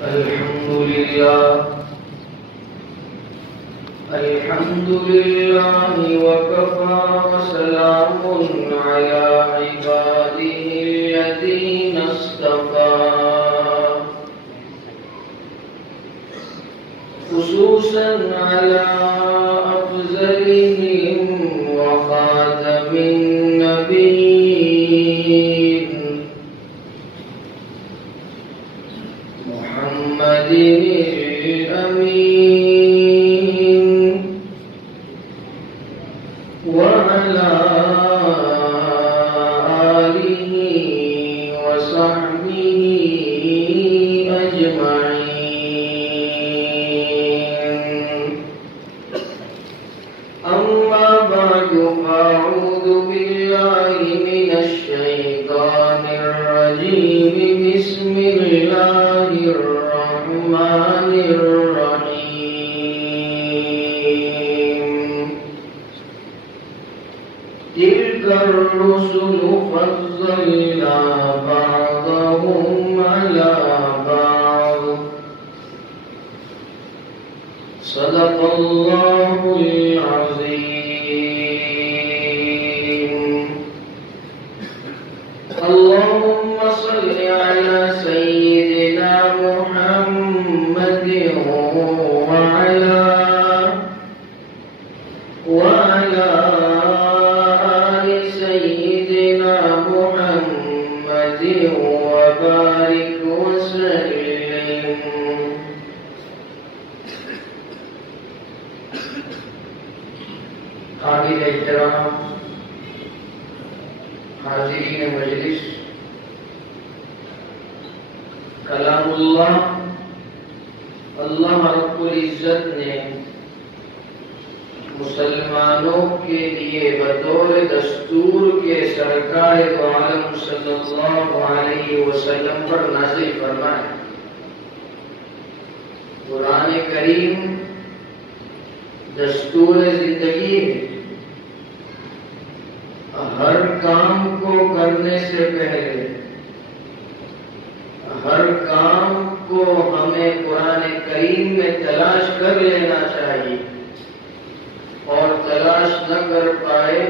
الحمد لله وكفى وسلام على عباده الذين اصطفى خصوصا على أفضلهم وخاتم النبيين محمد الأمين وعلى آله وصحبه أجمعين أما بعد فأعوذ بالله من الشيطان الرجيم بسم الله الرحمن الرحيم تلك الرسل فضلنا بعضهم على بعض صدق الله العظيم اللهم صل على سيدنا محمد وعلى آل سيدنا محمد وبارك وسلم قابل احترام حاضرین مجلس، کلام اللہ رب العزت نے مسلمانوں کے لیے بطور دستور کے سرکار دو عالم صلی اللہ علیہ وسلم پر نازل فرمایا۔ قرآن کریم دستور زندگی ہے۔ ہر کام کو کرنے سے پہلے ہر کام کو ہمیں قرآن کریم میں تلاش کر لینا چاہیے، اور تلاش نہ کر پائے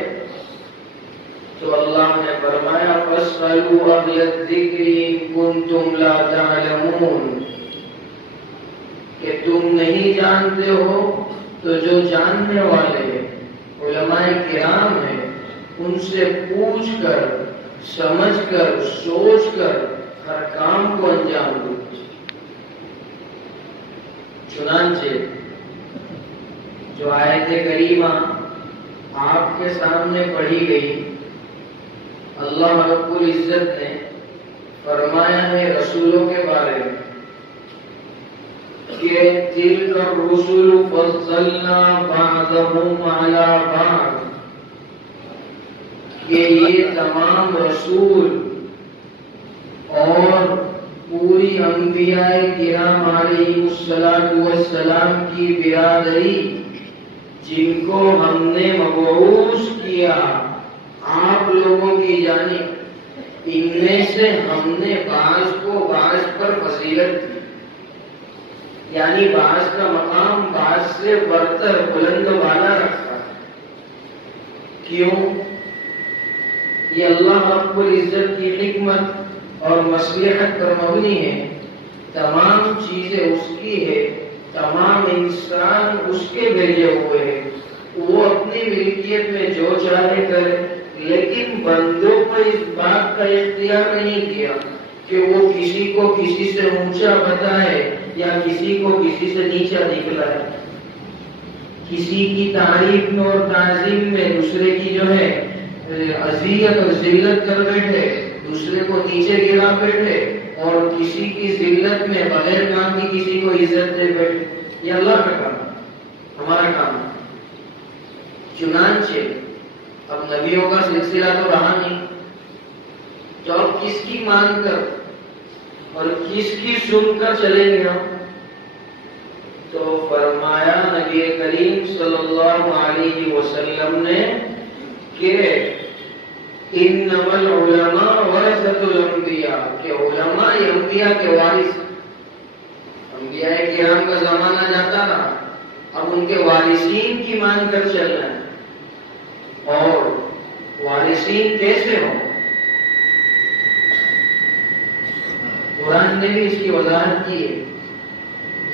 تو اللہ نے فرمایا فَاسْأَلُوا أَهْلَ الذِّكْرِ إِن كُنتُمْ لَا تَعْلَمُونَ، کہ تم نہیں جانتے ہو تو جو جاننے والے علماء کرام ہیں ان سے پوچھ کر، سمجھ کر، سوچ کر ہر کام کو انجام دو۔ چنانچہ جو آیت کریمہ آپ کے سامنے پڑھی گئی، اللہ رب العزت نے فرمایا ہے رسولوں کے بارے میں کہ تِلْكَ الرُّسُلُ فَضَّلْنَا بَعْضَهُمْ عَلَى بَعْضٍ، کہ یہ تمام رسول اور پوری انبیاء کرام علیہ السلام کی برادری جن کو ہم نے مبعوث کیا آپ لوگوں کی جانب، ان میں سے ہم نے بعض کو بعض پر فضیلت دی، یعنی بعض کا مقام بعض سے برتر بلند و بالا رکھا۔ کیوں؟ یہ اللہ رب العزت کی حکمت اور مصلحت پر مبنی ہے۔ تمام چیزیں اس کی ہے، تمام انسان اس کے بھیجے ہوئے ہیں، وہ اپنی ملکیت میں جو چاہے کرے، لیکن بندوں کو اس بات کا اختیار نہیں کیا کہ وہ کسی کو کسی سے اونچا بتائے یا کسی کو کسی سے نیچا دکھلائے، کسی کی تعریف میں اور تعظیم میں دوسرے کی جو ہے اذیت اور ذلت کر بیٹھے، دوسرے کو نیچے گرا بیٹھے، اور کسی کی ذلت میں بغیر کام کی کسی کو عزت دے بیٹھے۔ یہ اللہ کا کام ہے، ہمارا کام ہے۔ چنانچہ اب نبیوں کا سلسلہ تو رہا نہیں، تو اب کس کی مان کر اور کس کی سن کر چلیں گے ہم؟ تو فرمایا نبی کریم صلی اللہ علیہ وسلم نے کہ انما العلماء ورثۃ الانبیاء، کہ علماء انبیاء کے وارث، انبیاء کرام کا زمانہ جاتا رہا، اب ان کے وارثین کی مان کر چلنا ہے۔ اور وارثین کیسے ہوں؟ قرآن نے بھی اس کی وضاحت کی ہے۔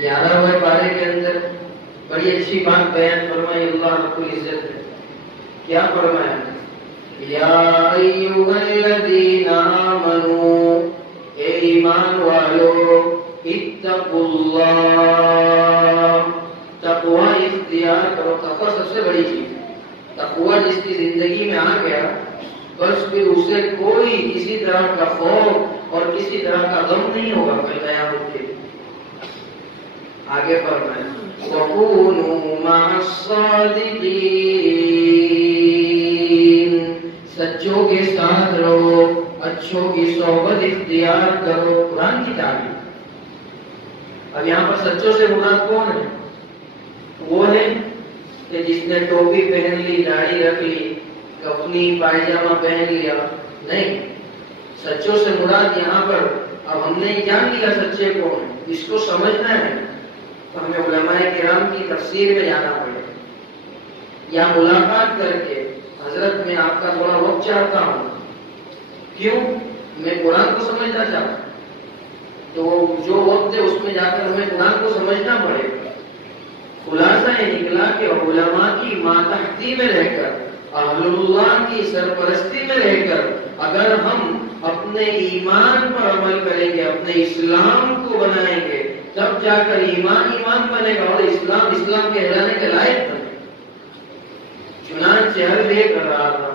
11ویں پارے کے اندر بڑی اچھی بات بیان فرمائی اللہ رب العزت نے۔ کیا فرمایا؟ یا ایھا الذین آمنوا، اے ایمان والو، اتقوا اللہ، تقوی اختیار کرو۔ تقوی سب سے بڑی چیز ہے۔ تقوی جس کی زندگی میں آ گیا، بس پھر اسے کوئی کسی طرح کا خوف اور کسی طرح کا غم نہیں ہوگا کل قیامت کے۔ آگے فرمائیں وَكُونُوا مَعَ الصَّادِقِينَ، سچوں کے ساتھ رہو، اچھوں کی صحبت اختیار کرو۔ قرآن کی تعلیم۔ اب یہاں پر سچوں سے مراد کون ہے؟ وہ ہے کہ جس نے ٹوپی پہن لی، داڑھی رکھ لی، کفنی پائجامہ پہن لیا، نہیں۔ سچوں سے مراد یہاں پر، اب ہم نے جان لیا سچے کون ہیں، اس کو سمجھنا ہے تو ہمیں علماء کرام کی تفسیر میں جانا پڑے، یا ملاقات کر کے حضرت میں آپ کا تھوڑا وقت چاہتا ہوں، کیوں؟ میں قرآن کو سمجھنا چاہتا ہوں، تو جو وقت ہے اس میں جا کر ہمیں قرآن کو سمجھنا پڑے گا۔ خلاصہ یہ نکلا کہ علماء کی ماتحتی میں رہ کر، اہل اللہ کی سرپرستی میں رہ کر اگر ہم اپنے ایمان پر عمل کریں گے، اپنے اسلام کو بنائیں گے، تب جا کر ایمان ایمان بنے گا اور اسلام اسلام کہلانے کے لائق بنے گا۔ چنانچہ ہر یہ کر رہا تھا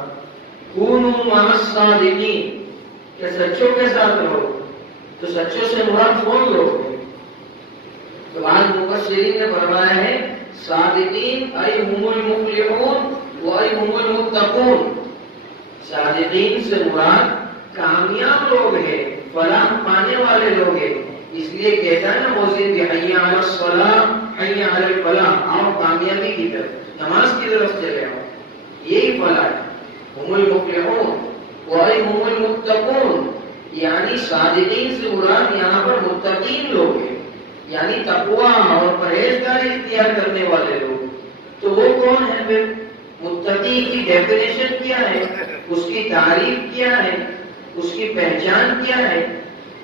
کونوا مع الصادقین، کہ سچوں کے ساتھ رہو۔ تو سچوں سے مراد کون لوگ ہیں؟ تو بعض مفسرین نے فرمایا ہے صادقین ای هم المفلحون و ای هم المتقون۔ صادقین سے مراد کامیاب لوگ ہیں، فلاح پانے والے لوگ ہیں۔ اس لیے کہتا ہے نا موذن بھی حی علی الصلاۃ حی علی الفلاح، اور کامیابی کی طرف، نماز کی طرف چلے آؤ، یہی فلاح ہے۔ هم المفلحون و ای هم المتقون، یعنی صادقین سے مراد یہاں پر متقین لوگ ہیں، یعنی تقوی اور پرہیزگاری اختیار کرنے والے لوگ۔ تو وہ کون ہے پھر؟ متقی کی ڈیفینیشن کیا ہے، اس کی تعریف کیا ہے، اس کی پہچان کیا ہے؟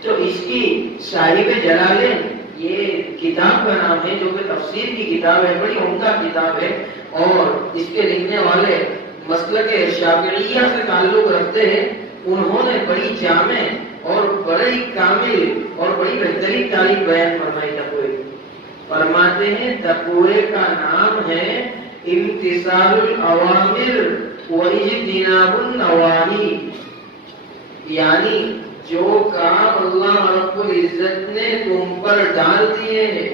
تو اس کی صاحب جلالین، یہ کتاب کا نام ہے جو کہ تفسیر کی کتاب ہے، بڑی عمدہ کتاب ہے، اور اس کے لکھنے والے مسلک شافعیہ سے تعلق رکھتے ہیں۔ انہوں نے بڑی جامع اور بڑی کامل اور بڑی بہترین تعریف بیان فرمائی تقوی۔ فرماتے ہیں تقوی کا نام ہے امتثال الاوامر واجتناب النواہی، یعنی جو کام اللہ رب العزت نے تم پر ڈال دیے ہیں،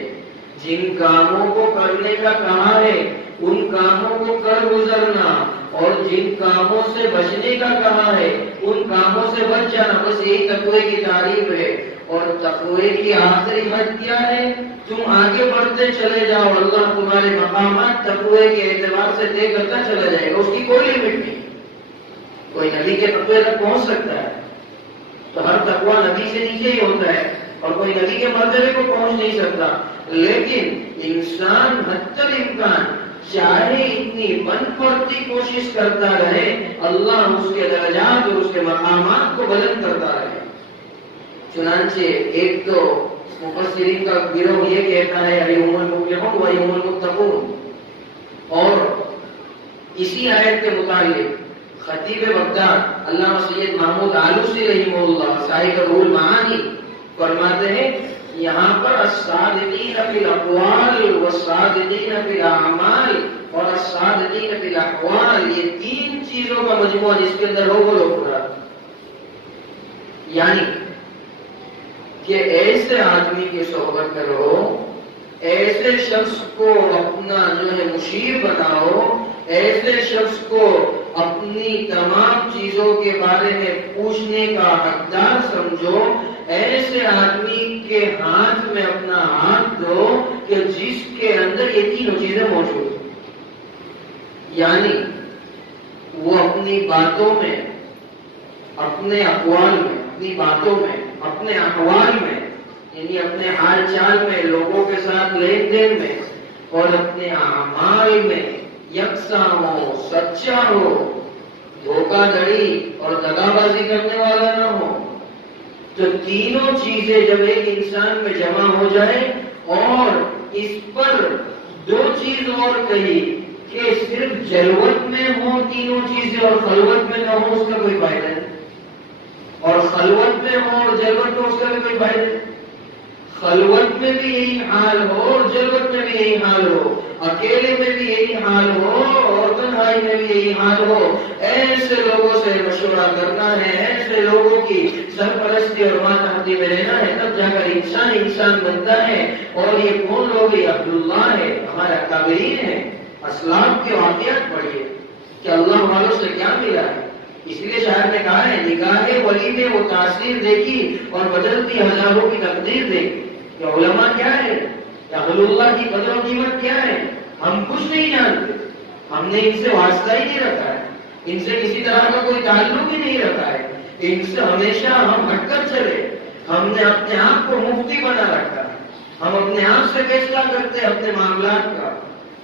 جن کاموں کو کرنے کا کہا ہے ان کاموں کو کر گزرنا، اور جن کاموں سے بچنے کا کہا ہے ان کاموں سے بچ جانا، بس یہی تقوی کی تعریف ہے۔ اور تقوی کی آخری حد کیا ہے؟ تم آگے بڑھتے چلے جاؤ، اللہ تمہارے مقامات تقوی کے اعتبار سے طے کرتا چلا جائے گا، اس کی کوئی لمٹ نہیں۔ کوئی نبی کے تقوی تک پہنچ سکتا ہے تو ہر تقوی نبی سے نیچے ہی ہوتا ہے، اور کوئی نبی کے مرتبے کو پہنچ نہیں سکتا، لیکن انسان حتی الامکان چاہے اتنی من پڑتی کوشش کرتا رہے، اللہ اس کے درجات اور اس کے مقامات کو بلند کرتا رہے۔ چنانچہ ایک تو مفسرین کا گروہ یہ کہتا ہے اَیُّهُمُ الْمُفْلِحُونَ وَأَیُّهُمُ الْمُتَّقُونَ، اور اسی آیت کے متعلق خطیب بغداد علامہ سید محمود آلوسی رحمہ اللہ صاحب روح المعانی فرماتے ہیں یہاں پر الصادقین فی الاقوال والصادقین فی الاعمال اور الصادقین فی الاحوال، یہ تین چیزوں کا مجموعہ جس کے اندر ہو وہ لوگ پڑا، یعنی کہ ایسے آدمی کی صحبت میں رہو، ایسے شخص کو اپنا جو ہے مشیر بناؤ، ایسے شخص کو اپنی تمام چیزوں کے بارے میں پوچھنے کا حقدار سمجھو، ایسے آدمی کے ہاتھ میں اپنا ہاتھ دو کہ جس کے اندر یہ تینوں چیزیں موجود ہیں، یعنی وہ اپنی باتوں میں، اپنے اقوال میں، اپنی باتوں میں، اپنے احوال میں یعنی اپنے حال چال میں، لوگوں کے ساتھ لین دین میں اور اپنے اعمال میں یکساں ہو، سچا ہو، دھوکہ دھڑی اور دغا بازی کرنے والا نہ ہو. تو تینوں چیزیں جب ایک انسان میں جمع ہو جائے، اور اس پر دو چیز اور کہی کہ صرف جلوت میں ہو تینوں چیزیں اور خلوت میں نہ ہو، اس کا کوئی فائدہ نہیں. اور خلوت میں ہو اور جلوت میں، اس کا بھی کوئی فائدہ نہیں. خلوت میں بھی یہی حال ہو اور جلوت میں بھی یہی حال ہو، اکیلے میں بھی یہی حال ہو اور تنہائی میں بھی یہی حال ہو. ایسے لوگوں سے مشورہ کرنا ہے، ایسے لوگوں کی سرپرستی اور ماتحتی میں رہنا ہے، تب جا کر انسان بنتا ہے. اور یہ کون لوگ؟ یہ عبداللہ ہے، ہمارا اکابرین ہے. اسلاف کے واقعات پڑھیے کہ اللہ والوں سے کیا ملا ہے. اس لیے شاعر نے کہا ہے، نگاہ ولی میں وہ تاثیر دیکھی اور بدلتی ہزاروں کی تقدیر دیکھی. کہ علماء کیا ہے، یا اللہ کی قدر و قیمت کیا ہے، ہم کچھ نہیں جانتے. ہم نے ان سے واسطہ ہی نہیں رکھا ہے، ان سے کسی طرح کا کوئی تعلق ہی نہیں رکھا ہے. ان سے ہمیشہ ہم ہٹ کر چلے. ہم نے اپنے آپ کو مفتی بنا رکھا ہے. ہم اپنے آپ سے فیصلہ کرتے ہیں اپنے معاملات کا.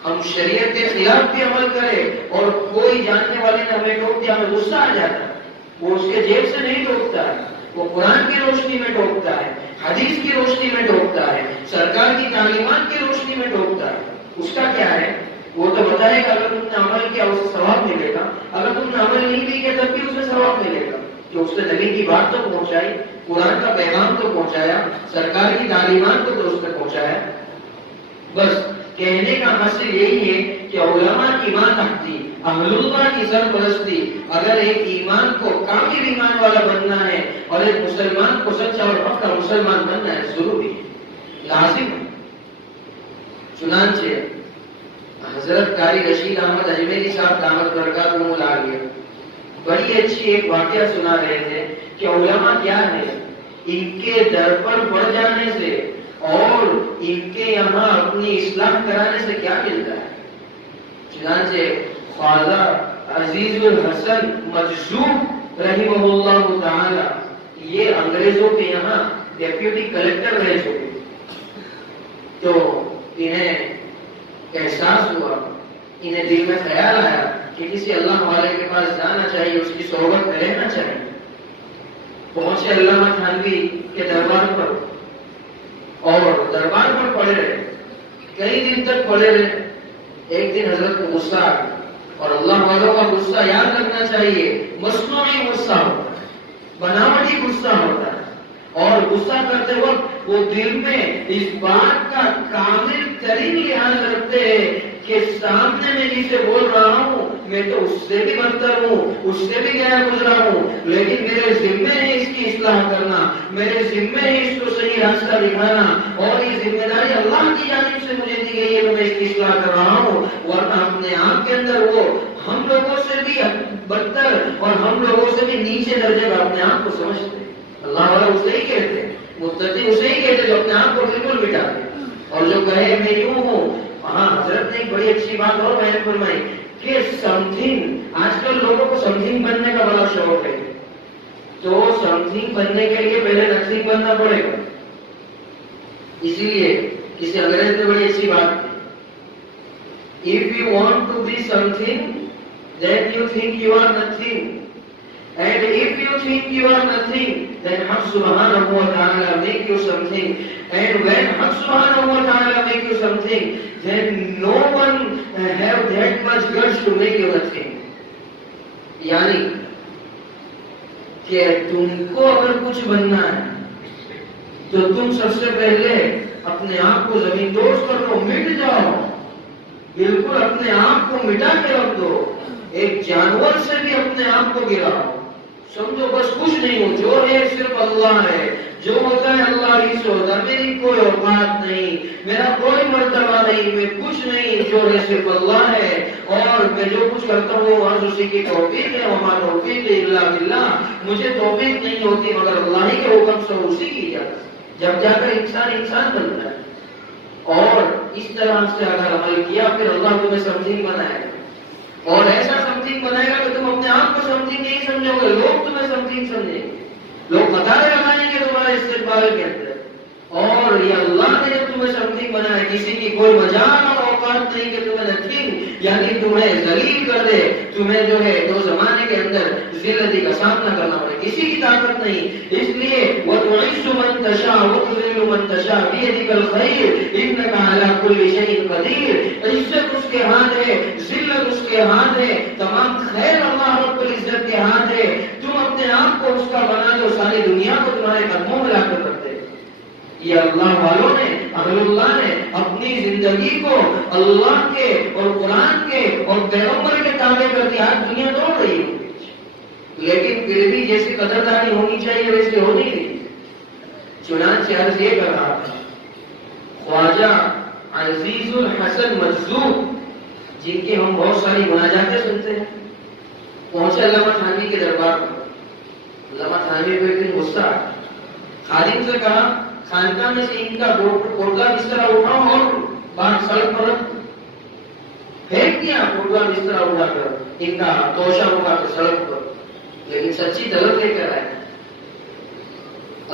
ہم شریعت کے خلاف بھی عمل کرے اور کوئی جاننے والے نے ہمیں ٹوک دیا، ہمیں غصہ آ جاتا ہے. وہ اس کے جیب سے نہیں ٹوکتا ہے، وہ قرآن کی روشنی میں ٹوکتا ہے، حدیث کی روشنی میں ٹوکتا ہے، سرکار کی تعلیمات کی روشنی میں ٹوکتا ہے. اس کا کیا ہے؟ وہ تو بتائے گا اگر تم نے عمل کیا اسے ثواب ملے گا، اگر تم نے عمل نہیں بھی کیا تب بھی اسے ثواب ملے گا. کہ اس نے نبی کی بات تو پہنچائی، قرآن کا پیغام تو پہنچایا، سرکار کی تعلیمات کو تو اس نے پہنچایا. بس کہنے کا حاصل یہی ہے کہ علماء کی ماتحتی، اہل اللہ کی سرپرستی، اگر ایک ایمان کو کامل ایمان والا بننا ہے اور ایک مسلمان کو سچا اور پکا مسلمان بننا ہے، ضروری ہے، لازم ہے. چنانچہ حضرت قاری رشید احمد اجمیری صاحب دامت برکاتہم العالیہ بڑی اچھی ایک واقعہ سنا رہے تھے کہ علماء کیا ہے، ان کے در پر پڑ جانے سے اور ان کے یہاں اپنی اصلاح کرانے سے کیا ملتا ہے. چنانچہ خواجہ عزیز الحسن مجذوب رحمہ اللہ تعالی یہ انگریزوں کے یہاں ڈیپیوٹی کلیکٹر رہ چکے. تو انہیں احساس ہوا، انہیں دل میں خیال آیا کہ کسی اللہ والے کے پاس جانا چاہیے، اس کی صحبت میں رہنا چاہیے. پہنچے علامہ تھانوی کے دربار پر اور دربار پر پڑے رہے، کئی دن تک پڑے رہے. ایک دن حضرت کو غصہ آ گیا، اور اللہ والوں کا غصہ یاد رکھنا چاہیے مصنوعی غصہ ہوتا ہے، بناوٹی غصہ ہوتا ہے. اور غصہ کرتے وقت وہ دل میں اس بات کا کامل ترین لحاظ رکھتے ہیں کہ سامنے میں جسے بول رہا ہوں میں تو اس سے بھی بدتر ہوں، اس سے بھی گیا گزرا ہوں، لیکن میرے ذمے ہے اس کی اصلاح کرنا، میرے ذمے ہے اس کو صحیح راستہ دکھانا، اور یہ ذمہ داری اللہ کی جانب سے مجھے دی گئی ہے کہ میں اس کی اصلاح کر رہا ہوں. ورنہ اپنے آپ کے اندر وہ ہم لوگوں سے بھی بدتر اور ہم لوگوں سے بھی نیچے درجے کا اپنے آپ کو سمجھتے ہیں. اللہ والا اسے ہی کہتے ہیں، متقی اسے ہی کہتے جو اپنے آپ کو بالکل مٹا دے اور جو کہے میں یوں ہوں. ہاں حضرت نے ایک بڑی اچھی بات اور بیان فرمائی کہ سمتھنگ، آج کل لوگوں کو سمتھنگ بننے کا بڑا شوق ہے. تو سمتھنگ بننے کے لیے پہلے نتھنگ بننا پڑے گا. اس لیے کسی انگریز نے بڑی اچھی بات کی، if you want to be something then you think you are nothing, and if you think you are nothing then Haq subhanahu wa ta'ala make you something, and when Haq subhanahu wa ta'ala make you something then no one have that much guts to make you nothing. یعنی کہ تم کو اگر کچھ بننا ہے تو تم سب سے پہلے اپنے آپ کو زمین دوز کر لو، مٹ جاؤ، بالکل اپنے آپ کو مٹا کے رکھ دو. ایک جانور سے بھی اپنے آپ کو گراؤ، سمجھو بس کچھ نہیں ہو، جو ہے صرف اللہ ہے، جو ہوتا ہے اللہ ہی سے ہوتا ہے. میری کوئی اوقات نہیں، میرا کوئی مرتبہ نہیں، میں کچھ نہیں، جو ہے صرف اللہ ہے، اور میں جو کچھ کرتا ہوں وہاں اسی کی توفیق ہے. وما توفیق الا باللہ، مجھے توفیق نہیں ہوتی مگر اللہ ہی کے حکم سے، اسی کی اجازت سے جب جا کر انسان بنتا ہے. اور اس طرح سے اگر عمل کیا پھر اللہ تمہیں سمتھنگ بنائے گا، اور ایسا سمتھنگ بنائے گا کہ تم اپنے آپ کو سمتھنگ نہیں سمجھو گے، لوگ تمہیں سمتھنگ سمجھیں گے. لوگ قطاریں لگائیں گے تمہارے استقبال کے اندر، نہیں بنایا، کسی کی کوئی مجال اور اوقات نہیں کہ تمہیں نتھنگ یعنی تمہیں ذلیل کر دے، تمہیں جو ہے دو زمانے کے اندر ذلتی کا سامنا کرنا پڑے، کسی کی طاقت نہیں۔ اس لیے وَتُعِزُّ مَن تَشَاءُ وَتُذِلُّ مَن تَشَاءُ بِيَدِكَ الْخَيْرُ إِنَّكَ عَلَى كُلِّ شَيْءٍ قَدِيرٌ۔ عزت اس کے ہاتھ ہے، ذلت اس کے ہاتھ ہے، تمام خیر اللہ رب العزت کے ہاتھ ہے۔ تم اپنے آپ کو اس کا بنا دو، ساری دنیا کو تمہارے قدموں میں لا کر رکھ دے۔ یہ اللہ والوں نے، اہل اللہ نے اپنی زندگی کو اللہ کے اور قرآن کے اور پیغمبر کے تابع کر دیا۔ آج دنیا دوڑ رہی ہے، لیکن پھر بھی جیسی قدردانی ہونی چاہیے ویسے ہو نہیں رہی۔ چنانچہ عرض یہ کر رہا تھا، خواجہ عزیز الحسن مجذوب، جن کی ہم بہت ساری مناجاتیں سنتے ہیں، پہنچے علامہ تھانوی کے دربار پر۔ علامہ تھانوی کو ایک دن غصہ آیا، خادم سے کہا خانقاہ میں سے ان کا کوٹلا بستر اٹھاؤ اور باہر سڑک پر پھینک دیا، کوٹلا بستر اٹھا کر ان کا توشہ اٹھا کر سڑک پر، لیکن سچی طلب لے کر آئے،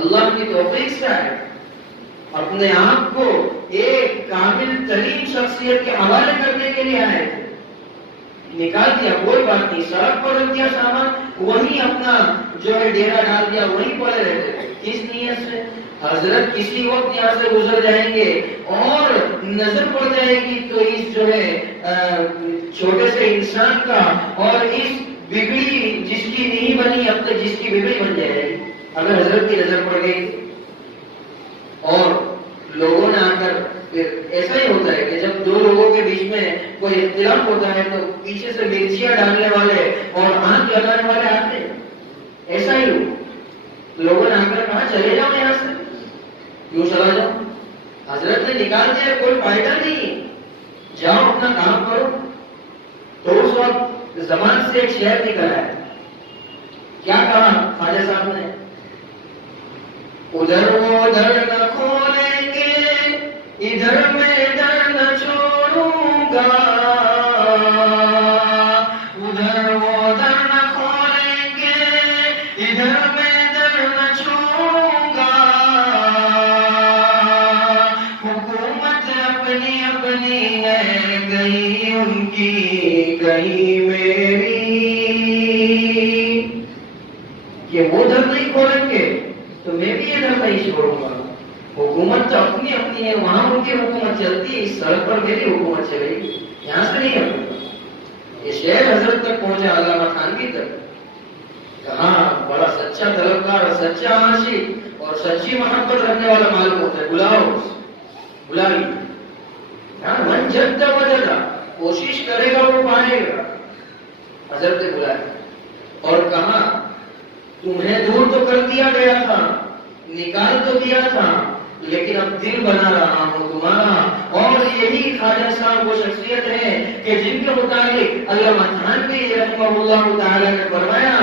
اللہ کی توفیق سے آئے، اپنے آپ کو ایک کامل ترین شخصیت کے حوالے کرنے کے لیے آئے تھے۔ نکال دیا، کوئی بات نہیں، سڑک پر رکھ دیا سامان، وہیں اپنا جو ہے ڈیرا ڈال دیا، وہیں پڑے رہتے تھے۔ کس نیت سے؟ حضرت کسی وقت یہاں سے گزر جائیں گے اور نظر پڑ جائے گی تو اس جو ہے چھوٹے سے انسان کا اور اس بگڑی جس کی نہیں بنی اب تک جس کی بگڑی بن جائے گی اگر حضرت کی نظر پڑ گئی۔ اور لوگوں نے آ کر پھر ایسا ہی ہوتا ہے کہ جب دو لوگوں کے بیچ میں کوئی اختلاف ہوتا ہے تو پیچھے سے مرچیاں ڈالنے والے اور آنکھ لگانے والے آتے ہیں، ایسا ہی لوگوں نے آ کر کہا چلے جاؤ یہاں سے، کیوں چلا جاؤ؟ حضرت نے نکال دیا، کوئی فائدہ نہیں، جاؤ اپنا کام کرو۔ تو اس وقت زبان سے ایک شعر نکل آیا، کیا کہا خواجہ صاحب نے؟ ادھر وہ در نہ کھولیں گے، ادھر میں در نہ چھوڑوں گا، ادھر وہ در نہ کھولیں گے، ادھر میں در نہ چھوڑوں گا، حکومت اپنی اپنی ہے، کہیں ان کی کہیں میری، کہ وہ در نہیں کھولیں گے تو میں بھی ادھر نہیں چھوڑوں گا۔ حکومت تو اپنی اپنی ہے، وہاں ان کی حکومت چلتی ہے، اس سڑک پر میری حکومت چلے گی، یہاں سے نہیں ہے۔ یہ شعر حضرت تک پہنچا، علامہ تھانوی تک، کہاں بڑا سچا طلبگار، سچا عاشق اور سچی محبت رکھنے والا معلوم ہوتا ہے۔ بلاؤ، بلائی، من جد وجدہ، کوشش کرے گا وہ پائے گا۔ حضرت نے بلایا اور کہا تمہیں دور تو کر دیا گیا تھا، نکال تو دیا تھا، لیکن اب دل بنا رہا ہوں تمہارا۔ اور یہی خواجہ صاحب وہ شخصیت ہے کہ جن کے متعلق علامہ تھانوی رحمہ اللہ تعالی نے فرمایا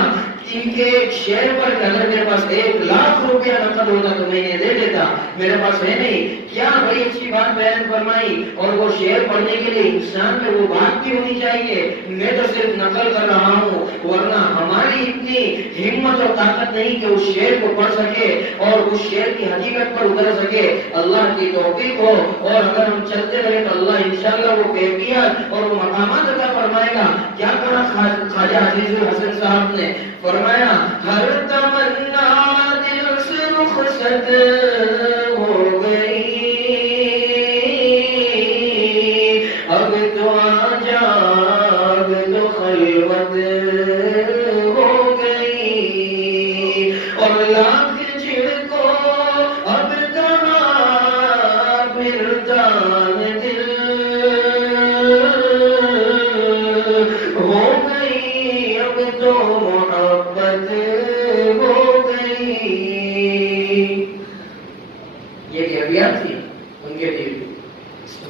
ان کے ایک شعر پر کہ اگر میرے پاس 1,00,000 روپیہ نقد ہوتا تو میں یہ دے دیتا، میرے پاس ہے نہیں۔ کیا بڑی اچھی بات بیان فرمائی، اور وہ شعر پڑھنے کے لیے انسان میں وہ بات بھی ہونی چاہیے۔ میں تو صرف نقل کر رہا ہوں، ورنہ ہماری اتنی ہمت اور طاقت نہیں کہ اس شعر کو پڑھ سکے اور اس شعر کی حقیقت پر اتر سکے۔ اللہ کی توفیق ہو، اور اگر ہم چلتے رہے تو اللہ انشاءاللہ وہ کیفیت اور وہ مقامات عطا فرمائے گا۔ کیا کہا خواجہ عزیز الحسن صاحب نے؟ فرمایا ہر تمنا دل سے رخصت ہو گئی، اب تو آجا اب تو خلوت ہو گئی، اور لاکھ چھڑکو اب کہاں پھرتا دل ہو گئی، اب تو محبت ہو گئی۔ یہ کیفیت تھی ان کے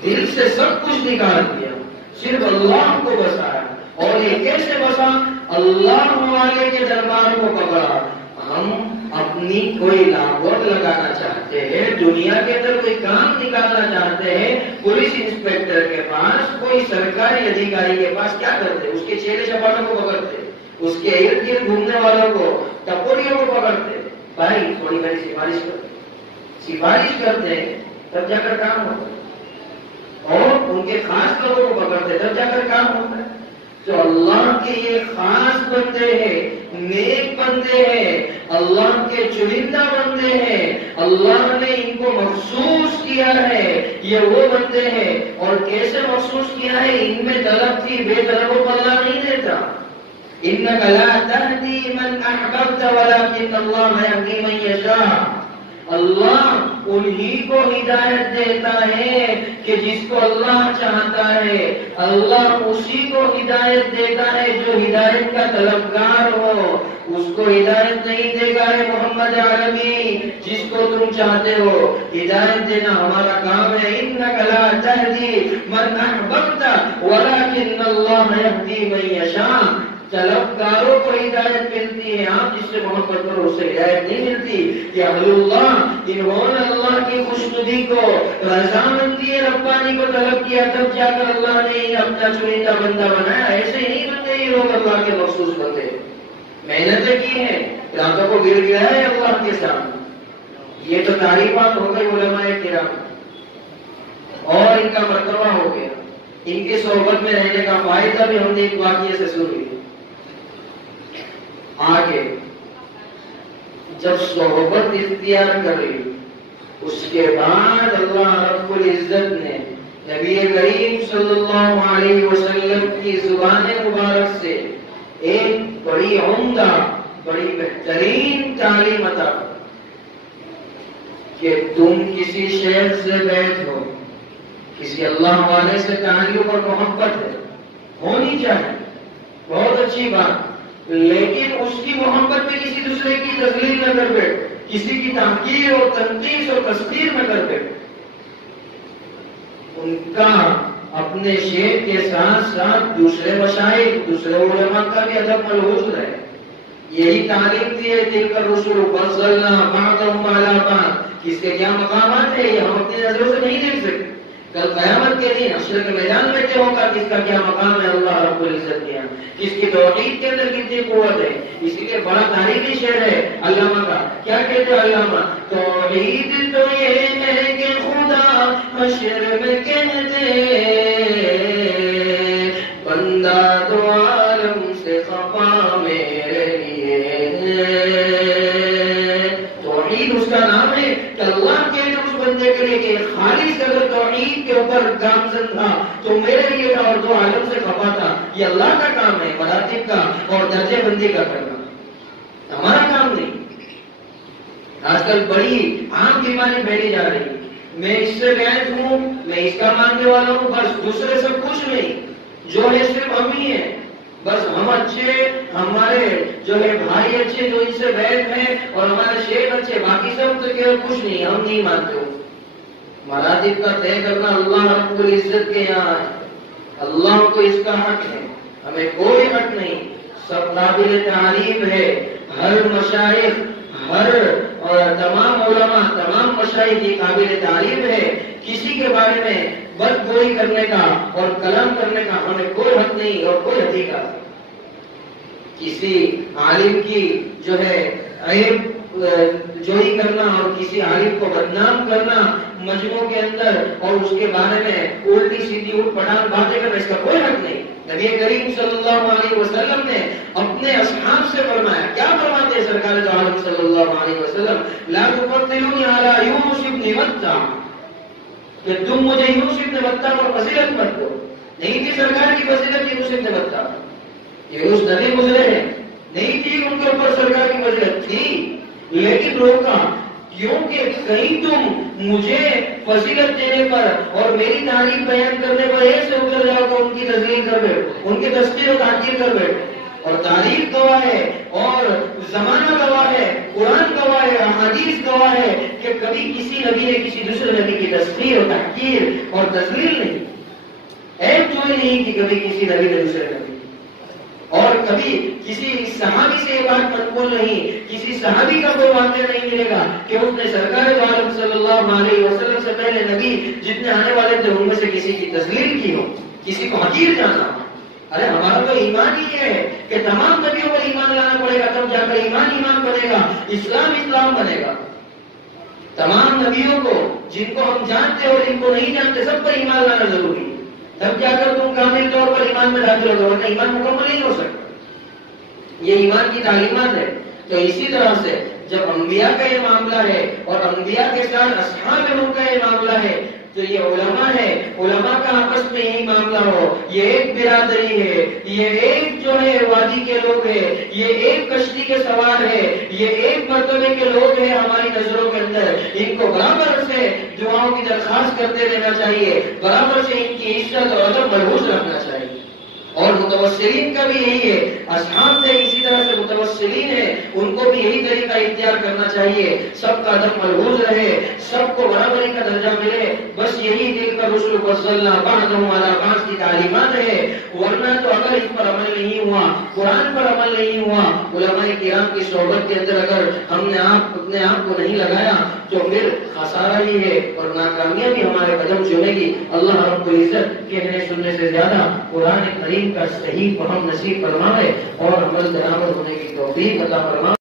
دل سے سب کچھ نکال دیا، صرف اللہ کو بسایا۔ اور یہ کیسے بسا؟ اللہ والے کے دربار کو پکڑا۔ ہم اپنی کوئی لاگت لگانا چاہتے ہیں، دنیا کے اندر کوئی کام نکالنا چاہتے ہیں، پولیس انسپیکٹر کے پاس، کوئی سرکاری ادھیکاری کے پاس کیا کرتے؟ اس کے چہرے چپاٹوں کو پکڑتے، اس کے ارد گرد گھومنے والوں کو، ٹپوریوں کو پکڑتے، بھائی تھوڑی بڑی سفارش کرتے ہیں، تب جا کر کام ہوتا ہے۔ ان کے خاص لوگوں کو پکڑتے تب جا کر کام ہوتا ہے. تو اللہ کے یہ خاص بندے ہیں، نیک بندے ہیں، اللہ کے چنندہ بندے ہیں، اللہ نے ان کو مخصوص کیا ہے. یہ وہ بندے ہیں. اور کیسے مخصوص کیا ہے؟ ان میں طلب تھی، بے طلبوں کو اللہ نہیں دیتا. إِنَّكَ لَا تَهْدِي مَنْ أَحْبَبْتَ وَلَكِنَّ اللَّهَ يَهْدِي مَن يَشَاءُ. اللہ انہی کو ہدایت دیتا ہے کہ جس کو اللہ چاہتا ہے. اللہ اسی کو ہدایت دیتا ہے جو ہدایت کا طلبگار ہو. اس کو ہدایت نہیں دے گا ہے محمد عربی جس کو تم چاہتے ہو. ہدایت دینا ہمارا کام ہے. إِنَّكَ لَا تَهْدِي مَنْ أَحْبَبْتَ وَلَكِنَّ اللَّهَ يَهْدِي مَن يَشَاءُ. طلبگاروں کو ہدایت ملتی ہے. آپ جس سے محبت کرو اس سے ہدایت نہیں ملتی. کہ اہل اللہ انہوں نے اللہ کی خوشنودی کو، رضامندی ربانی کو طلب کیا، تب جا کر اللہ نے اپنا چنندہ بندہ بنایا. ایسے ہی نہیں بنتے یہ لوگ اللہ کے مخصوص بندے. محنتیں کی ہیں، راتوں کو گر گیا ہے اللہ کے سامنے. یہ تو تعریفات ہو گئی علماء کرام اور ان کا مرتبہ ہو گیا. ان کی صحبت میں رہنے کا فائدہ بھی ہم نے ایک واقعے سے سن لیا. آگے جب صحبت اختیار کر لی اس کے بعد اللہ رب العزت نے نبی کریم صلی اللہ علیہ وسلم کی زبان مبارک سے ایک بڑی عمدہ، بڑی بہترین تعلیم عطا کہ تم کسی شیخ سے بیٹھ ہو، کسی اللہ والے سے تعلق اور محبت ہے، ہونی چاہیے، بہت اچھی بات. لیکن اس کی محبت میں کسی دوسرے کی تذلیل نہ کر بیٹھ، کسی کی تحقیر اور تنقیص اور تسخیر نہ کر بیٹھ. ان کا اپنے شیخ کے ساتھ ساتھ دوسرے مشائخ، دوسرے علماء کا بھی ادب ملحوظ رہے. یہی تعلیم دی ہے تلک الرسل فضلنا بعضهم علی بعض. کس کے کیا مقامات ہیں یہ ہم اپنی نظروں سے نہیں دیکھ سکتے. کل قیامت کے دن حشر کے میدان میں کیا ہوگا، کس کا کیا مقام ہے اللہ رب العزت کے یہاں، کس کی توحید کے اندر کتنی قوت ہے. اس لیے بڑا تاریخی شعر ہے علامہ کا. کیا کہتے ہیں علامہ؟ توحید تو یہ ہے کہ خدا حشر میں کہتے بندہ دو عالم سے خفا میرے لیے. توحید اس کا نام ہے کہ اللہ کے بندے کے لیے کہ خالص اگر توحید کے اوپر گامزن تھا تو میرے لیے تھا اور دو عالم سے خفا تھا. یہ اللہ کا کام ہے مراتب کا اور درجے بندی کا کرنا، ہمارا کام نہیں. آج کل بڑی عام بیماری پھیلی جا رہی ہے. میں اس سے بیعت ہوں، میں اس کا ماننے والا ہوں، بس دوسرے سب کچھ نہیں. جو ہے صرف ہم ہی ہیں. بس ہم اچھے، ہمارے جو ہے بھائی اچھے جو ان سے بیعت ہیں اور ہمارے شیخ اچھے، باقی سب تو کیا کچھ نہیں، ہم نہیں مانتے ہوں. مراتب کا طے کرنا اللہ رب العزت کے یہاں ہے. اللہ کو اس کا حق ہے، ہمیں کوئی حق نہیں. سب قابل تعریف ہے. ہر مشائخ، ہر اور تمام علماء، تمام مشائخ کی قابل تعریف ہے. کسی کے بارے میں بد گوئی کرنے کا اور کلام کرنے کا ہمیں کوئی حق نہیں اور کوئی حقیقت نہیں. کسی عالم کی جو ہے عیب جوئی کرنا اور کسی عالم کو بدنام کرنا مجموع کے اندر اور اس کے بارے میں الٹی سیدھی اٹھ پٹانگ باتیں کرنا، اس کا کوئی حق نہیں. نبی کریم صلی اللہ علیہ وسلم نے اپنے اصحاب سے فرمایا، کیا فرماتے ہیں سرکار دو عالم صلی اللہ علیہ وسلم؟ لا تفضلونی علی یونس بن متى، کہ تم مجھے یونس بن متى پر فضیلت مت دو. نہیں تھی سرکار کی فضیلت یونس بن متى، یونس نبی گزرے ہیں، نہیں تھی ان کے اوپر سرکار کی فضیلت تھی، لیکن روکا. کیونکہ کہیں تم مجھے فضیلت دینے پر اور میری تعریف بیان کرنے پر ایسے اتر جاؤ کہ ان کی تذلیل کر بیٹھو، ان کے تذکیر و تحقیر کر بیٹھو. اور تاریخ گواہ ہے اور زمانہ گواہ ہے، قرآن گواہ ہے، احادیث گواہ ہے کہ کبھی کسی نبی نے کسی دوسرے نبی کی تذکیر و تحقیر اور تذلیل نہیں، ایب جو نہیں کہ کبھی کسی نبی نے دوسرے نبی، اور کبھی کسی صحابی سے یہ بات منقول نہیں. کسی صحابی کا کوئی واقعہ نہیں ملے گا کہ اس نے سرکار دو عالم صلی اللہ علیہ وسلم سے پہلے نبی جتنے آنے والے تھے ان میں سے کسی کی تذلیل کی ہو، کسی کو حقیر جانا. ارے ہمارا تو ایمان ہی ہے کہ تمام نبیوں پر ایمان لانا پڑے گا، تب جا کر ایمان بنے گا، اسلام بنے گا. تمام نبیوں کو جن کو ہم جانتے اور جن کو نہیں جانتے سب پر ایمان لانا ضروری ہے. تب جا کر تم کامل طور پر ایمان میں داخل ہو، ورنہ ایمان مکمل نہیں ہو سکتا۔ یہ ایمان کی تعلیمات ہے۔ تو اسی طرح سے جب انبیاء کا یہ معاملہ ہے اور انبیاء کے ساتھ اصحاب نوح کا یہ معاملہ ہے، تو یہ علماء ہے، علماء کا آپس میں یہی معاملہ ہو، یہ ایک برادری ہے، یہ ایک جو ہے وادی کے لوگ ہیں، یہ ایک کشتی کے سوار ہے، یہ ایک مرتبے کے لوگ ہیں ہماری نظروں کے اندر، ان کو برابر سے دعاؤں کی درخواست کرتے رہنا چاہیے، برابر سے ان کی عزت اور ادب ملحوظ رکھنا چاہیے۔ اور متوسلین کا بھی یہی ہے، اصحاب سے اسی طرح سے متوسلین ہیں، ان کو بھی یہی طریقہ اختیار کرنا چاہیے، سب کا ادب ملحوظ رہے، سب کو برابری کا درجہ ملے، بس یہی دل کا رسل فضلنا بعضهم علی بعض کی تعلیمات ہے۔ ورنہ تو اگر اس پر عمل نہیں ہوا، قرآن پر عمل نہیں ہوا، علماء کرام کی صحبت کے اندر اگر ہم نے اپنے آپ کو نہیں لگایا تو پھر خسارہ ہی ہے اور ناکامیابی ہمارے قدم چومے گی۔ اللہ رب العزت کہنے سننے سے زیادہ قرآن کریم کا صحیح فہم نصیب فرمائے اور عمل درآمد ہونے کی توفیق عطا فرمائے۔